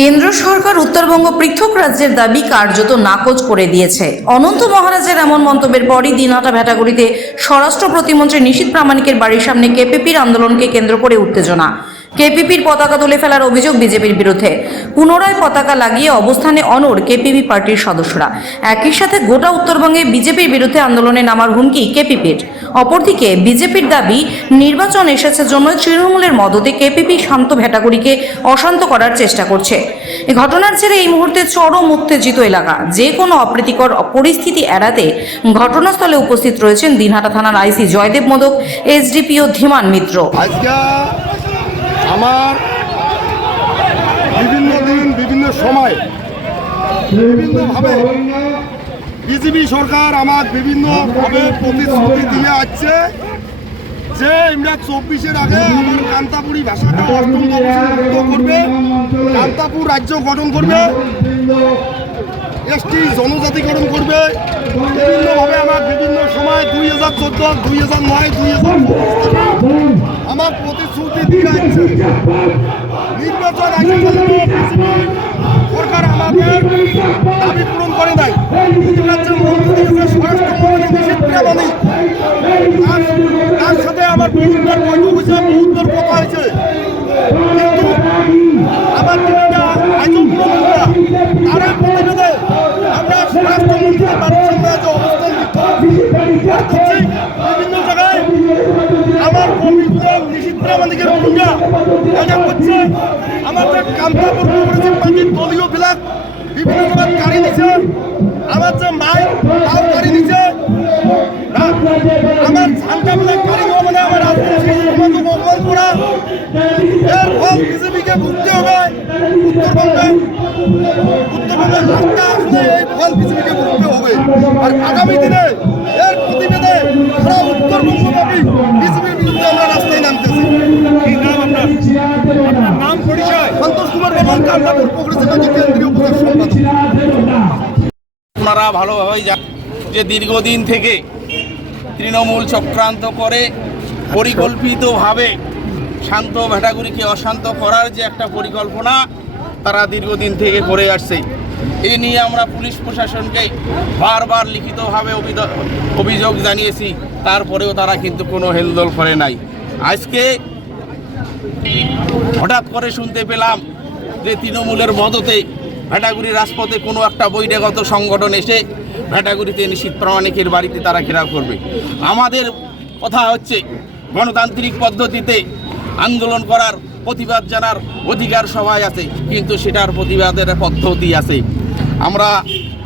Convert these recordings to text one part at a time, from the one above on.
কেন্দ্র সরকার উত্তরবঙ্গ পৃথক রাজ্যের দাবি কার্যত নাকচ করে দিয়েছে। অনন্ত মহারাজের এমন মন্তব্যের পরই দিনহাটা ভেটাগুড়িতে স্বরাষ্ট্র প্রতিমন্ত্রী নিশীথ প্রামাণিকের বাড়ির সামনে কেপিপির আন্দোলনকে কেন্দ্র করে উত্তেজনা। কেপিপির পতাকা তুলে ফেলার অভিযোগ বিজেপির বিরুদ্ধে। পুনরায় পতাকা লাগিয়ে অবস্থানে অনড় কেপিপি পার্টির সদস্যরা। একই সাথে গোটা উত্তরবঙ্গে বিজেপির বিরুদ্ধে আন্দোলনে নামার হুমকি কেপিপির। অপরদিকে বিজেপির দাবি, নির্বাচন এসেছে জন্য তৃণমূলের মদতে কেপিপি শান্ত ভেটাগুড়িকে অশান্ত করার চেষ্টা করছে। এই ঘটনার জেরে এই মুহূর্তে চরম উত্তেজিত এলাকা। যে কোনো অপ্রীতিকর পরিস্থিতি এড়াতে ঘটনাস্থলে উপস্থিত রয়েছেন দিনহাটা থানার আইসি জয়দেব মোদক, এসডিপিও ধীমান মিত্র। আজকে আমার বিভিন্ন দিন বিভিন্ন সময় বিভিন্নভাবে বিজেপি সরকার আমার বিভিন্নভাবে প্রতিশ্রুতি দিয়ে আসছে যে আমরা 24-এর আগে আমার কান্তাপুরি ভাষাটা অষ্টম করবে, কান্তাপুর রাজ্য গঠন করবে, এসটি জনজাতিকরণ করবে। বিভিন্নভাবে আমার বিভিন্ন সময় 2014, 2009, 2014 আমার প্রতিশ্রুতি দিয়ে আসছে। নির্বাচন আগে সরকার আমাদের দাবি পূরণ করে নাই। রাজ্যের মন্ত্রী দিয়েছে স্বরাষ্ট্রমন্ত্রী নিশীথ প্রামাণিক, তার সাথে আমার বহুবার বৈঠক হয়েছে, বহুবার কথা হয়েছে, কিন্তু আমার দাবিটা আজও পূরণ হল না। তারা প্রতিবেদে আমরা স্বরাষ্ট্রমন্ত্রীর বাড়ির সামনে আজ অবস্থান করছি। বিভিন্ন জায়গায় আমার কর্মীদের নিশীথ প্রামাণিকের ভূমিকা মজা করছে। আমাদের কান্তাপুর কংগ্রেসের পার্টির দলীয় বিলাক বিভিন্ন জায়গায় গাড়ি নিচ্ছে, আমার যে মাই তাও গাড়ি নিচ্ছে, আমার ঝান্ডা বিলাক গাড়ি হওয়া মানে আমার রাজনীতি সমাজকে অপমান করা। এর ফল বিজেপিকে ভুগতে হবে। উত্তরবঙ্গের রাস্তা আসলে এই ফল বিজেপিকে ভুগতে হবে। আর আগামী দিনে এর প্রতিবেদে সারা উত্তরবঙ্গব্যাপী বিজেপির বিরুদ্ধে আমরা রাস্তায় নামতেছি। কি নাম আপনার? নাম পরিচয়? সন্তোষ কুমার বর্মন, কান্তাপুর কংগ্রেসের কেন্দ্রীয় প্রধান সম্পাদক। আপনারা ভালোভাবেই জানেন যে দীর্ঘদিন থেকে তৃণমূল চক্রান্ত করে পরিকল্পিতভাবে শান্ত ভেটাগুড়িকে অশান্ত করার যে একটা পরিকল্পনা তারা দীর্ঘদিন থেকে করে আসছে। এ নিয়ে আমরা পুলিশ প্রশাসনকে বারবার লিখিতভাবে অভিযোগ জানিয়েছি, তারপরেও তারা কিন্তু কোনো হেলদোল করে নাই। আজকে হঠাৎ করে শুনতে পেলাম যে তৃণমূলের মদতে ভেটাগুড়ি রাজপথে কোনো একটা বহিরাগত সংগঠন এসে ভেটাগুড়িতে নিশীথ প্রামাণিকের বাড়িতে তারা ঘেরাও করবে। আমাদের কথা হচ্ছে গণতান্ত্রিক পদ্ধতিতে আন্দোলন করার, প্রতিবাদ জানার অধিকার সবাই আছে, কিন্তু সেটার প্রতিবাদের পদ্ধতি আছে। আমরা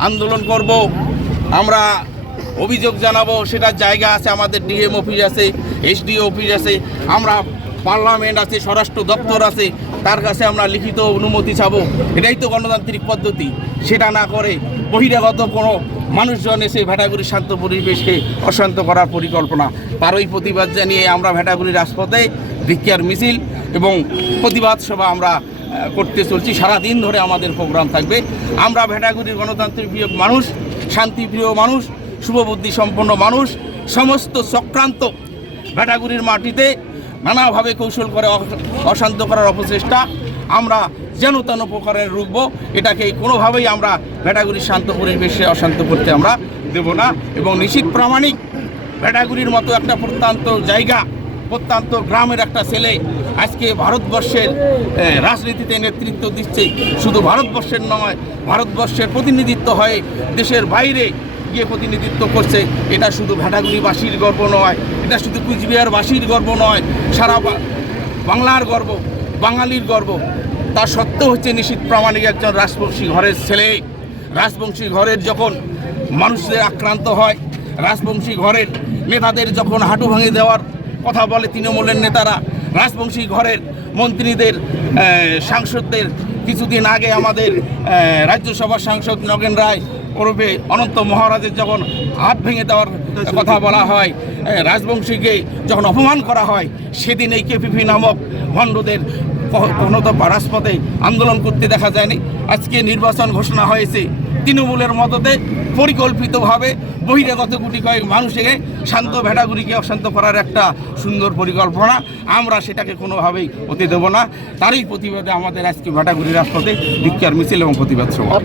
আন্দোলন করব, আমরা অভিযোগ জানাবো, সেটার জায়গা আছে। আমাদের ডিএম অফিস আছে, এসডিও অফিস আছে, আমরা পার্লামেন্ট আছে, স্বরাষ্ট্র দপ্তর আছে, তার কাছে আমরা লিখিত অনুমতি চাবো। এটাই তো গণতান্ত্রিক পদ্ধতি। সেটা না করে বহিরাগত কোনো মানুষজন এসে ভেটাগুড়ির শান্ত পরিবেশকে অশান্ত করার পরিকল্পনা, তারই প্রতিবাদ জানিয়ে আমরা ভেটাগুড়ির রাজপথে ভিক্ষার মিছিল এবং প্রতিবাদ সভা আমরা করতে চলছি। সারাদিন ধরে আমাদের প্রোগ্রাম থাকবে। আমরা ভেটাগুড়ির গণতান্ত্রিক প্রিয় মানুষ, শান্তিপ্রিয় মানুষ, শুভবুদ্ধি সম্পন্ন মানুষ। সমস্ত চক্রান্ত ভেটাগুড়ির মাটিতে নানাভাবে কৌশল করে অশান্ত করার অপচেষ্টা আমরা যেন তেন প্রকারের রুখব। এটাকে কোনোভাবেই আমরা ভেটাগুড়ির শান্ত পরিবেশে অশান্ত করতে আমরা দেব না। এবং নিশীথ প্রামাণিক ভেটাগুড়ির মতো একটা প্রত্যন্ত জায়গা, প্রত্যন্ত গ্রামের একটা ছেলে আজকে ভারতবর্ষের রাজনীতিতে নেতৃত্ব দিচ্ছে। শুধু ভারতবর্ষের নয়, ভারতবর্ষের প্রতিনিধিত্ব হয়ে দেশের বাইরে গিয়ে প্রতিনিধিত্ব করছে। এটা শুধু ভেটাগুড়িবাসীর গর্ব নয়, এটা শুধু কুচবিহারবাসীর গর্ব নয়, সারা বাংলার গর্ব, বাঙালির গর্ব। তা সত্ত্বেও হচ্ছে নিশীথ প্রামাণিক একজন রাজবংশী ঘরের ছেলে। রাজবংশী ঘরের যখন মানুষদের আক্রান্ত হয়, রাজবংশী ঘরের নেতাদের যখন হাঁটু ভেঙে দেওয়ার কথা বলে তৃণমূলের নেতারা, রাজবংশী ঘরের মন্ত্রীদের, সাংসদদের, কিছুদিন আগে আমাদের রাজ্যসভার সাংসদ নগেন রায় ওরফে অনন্ত মহারাজের যখন হাত ভেঙে দেওয়ার কথা বলা হয়, রাজবংশীকে যখন অপমান করা হয়, সেদিন এই কেপিপি নামক ভণ্ডদের কখনো তো রাজপথে আন্দোলন করতে দেখা যায়নি। আজকে নির্বাচন ঘোষণা হয়েছে তৃণমূলের মদতে পরিকল্পিতভাবে বহিরাগত গুটি কয়েক মানুষকে শান্ত ভেটাগুড়িকে অশান্ত করার একটা সুন্দর পরিকল্পনা। আমরা সেটাকে কোনোভাবেই হতে দেবো না। তারই প্রতিবাদে আমাদের আজকে ভেটাগুড়ি রাজপথে ভিক্ষার মিছিল এবং প্রতিবাদ সভা।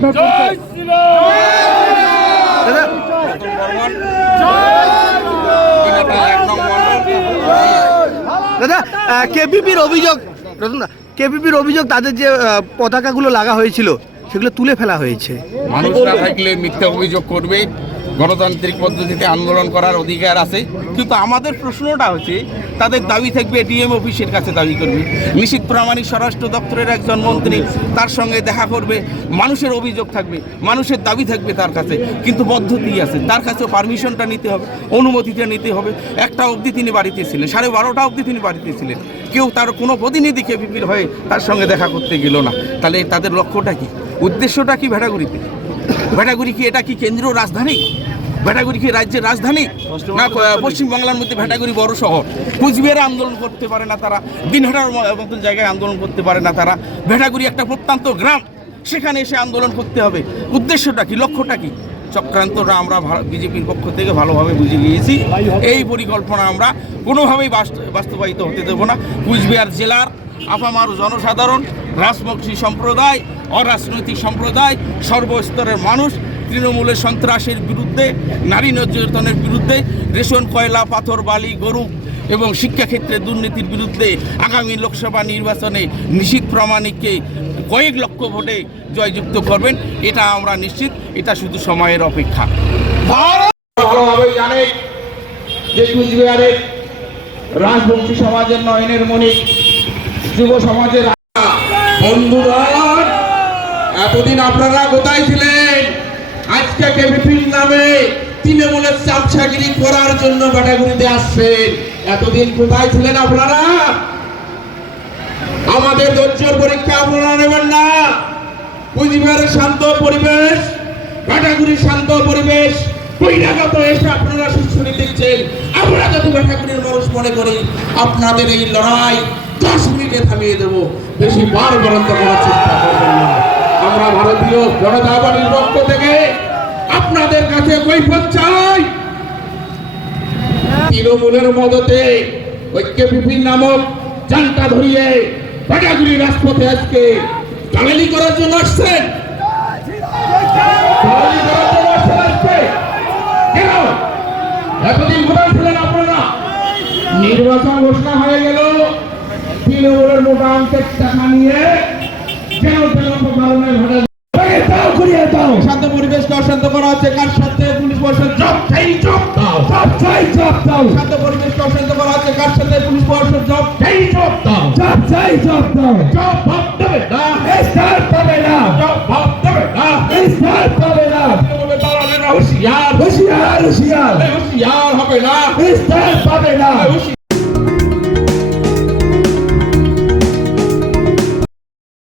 দাদা, কেপিপির অভিযোগ তাদের যে পতাকাগুলো লাগা হয়েছিল সেগুলো তুলে ফেলা হয়েছে। মানুষ না থাকলে মিথ্যা অভিযোগ করবে। গণতান্ত্রিক পদ্ধতিতে আন্দোলন করার অধিকার আছে, কিন্তু আমাদের প্রশ্নটা হচ্ছে তাদের দাবি থাকবে ডিএম অফিসের কাছে দাবি করবে। নিশীথ প্রামাণিক স্বরাষ্ট্র দপ্তরের একজন মন্ত্রী তার সঙ্গে দেখা করবে, মানুষের অভিযোগ থাকবে, মানুষের দাবি থাকবে তার কাছে, কিন্তু পদ্ধতি আছে, তার কাছেও পারমিশনটা নিতে হবে, অনুমতিটা নিতে হবে। 1টা অবধি তিনি বাড়িতে ছিলেন, 12:30 অবধি তিনি বাড়িতে ছিলেন, কেউ তার কোনো প্রতিনিধি কেপিপির হয়ে তার সঙ্গে দেখা করতে গেল না। তাহলে তাদের লক্ষ্যটা কি, উদ্দেশ্যটা কি? ভেটাগুড়িতে ভেটাগুড়ি কি এটা কি কেন্দ্রীয় রাজধানী? ভেটাগুড়ি কি রাজ্যের রাজধানী না? পশ্চিমবাংলার মধ্যে ভেটাগুড়ি বড় শহর। কুচবিহারে আন্দোলন করতে পারে না তারা, দিনহাটার মতন জায়গায় আন্দোলন করতে পারে না তারা। ভেটাগুড়ি একটা প্রত্যন্ত গ্রাম, সেখানে এসে আন্দোলন করতে হবে। উদ্দেশ্যটা কি, লক্ষ্যটা কি? চক্রান্তটা আমরা বিজেপির পক্ষ থেকে ভালোভাবে বুঝে গিয়েছি। এই পরিকল্পনা আমরা কোনোভাবেই বাস্তবায়িত হতে দেব না। কুচবিহার জেলার আপামার জনসাধারণ, রাজবংশী সম্প্রদায়, অরাজনৈতিক সম্প্রদায়, সর্বস্তরের মানুষ তৃণমূলের সন্ত্রাসের বিরুদ্ধে, নারী নির্যাতনের বিরুদ্ধে, রেশন, কয়লা, পাথর, বালি, গরু এবং শিক্ষাক্ষেত্রে দুর্নীতির বিরুদ্ধে আগামী লোকসভা নির্বাচনে নিশীথ প্রামাণিককে কয়েক লক্ষ ভোটে জয়যুক্ত করবেন, এটা আমরা নিশ্চিত। এটা শুধু সময়ের অপেক্ষা। ভালোভাবেই জানে যে কুচবিহারের রাজবংশী সমাজের নয়নের মণি, যুব সমাজের বন্ধুগণ, এতদিন আপনারা কোথায় ছিলেন? আজকে কেপিপির নামে তৃণমূলের চাপছাগিরি করার জন্য ভেটাগুড়িতে আসছেন। এতদিন কোথায় ছিলেন আপনারা? আমাদের ধৈর্যের পরীক্ষা আপনারা নেবেন না। কুচবিহারের শান্ত পরিবেশ, ভেটাগুড়ির শান্ত পরিবেশ, বহিরাগত এসে আপনারা সুশ্রী দিচ্ছেন। আমরা যত ভেটাগুড়ির মানুষ মনে করি আপনাদের এই লড়াই 10 মিনিটে থামিয়ে দেবো, বেশি বার বরন্ত করার চেষ্টা করবেন না। আমরা ভারতীয় জনতা পার্টির পক্ষ থেকে আপনাদের কাছে কৈফিয়ত চাই। তৃণমূলের মদতে কেপিপি নামক জানটা ধরিয়ে ভেটাগুড়ি রাজপথে আজকে দালালি করার জন্য আসছেন। এতদিন কোথায় ছিলেন আপনারা? নির্বাচন ঘোষণা হয়ে গেল, তৃণমূলের মোটা অঙ্কের টাকা নিয়ে শান্ত পরিবেশকে অশান্ত করা হচ্ছে। কার সাথে? পুলিশ প্রশাসন। জব চাই, জব দাও। জব চাই, জব দাও। শান্ত পরিবেশকে অশান্ত করা হচ্ছে। কার সাথে? পুলিশ প্রশাসন। জব চাই, জব দাও। জব চাই, জব দাও। জব ভাব দেবে না, স্টার পাবে না। জব ভাব দেবে না, স্টার পাবে না। হুঁশিয়ার, হুঁশিয়ার, হুঁশিয়ার, হুঁশিয়ার হবে না, স্টার পাবে না।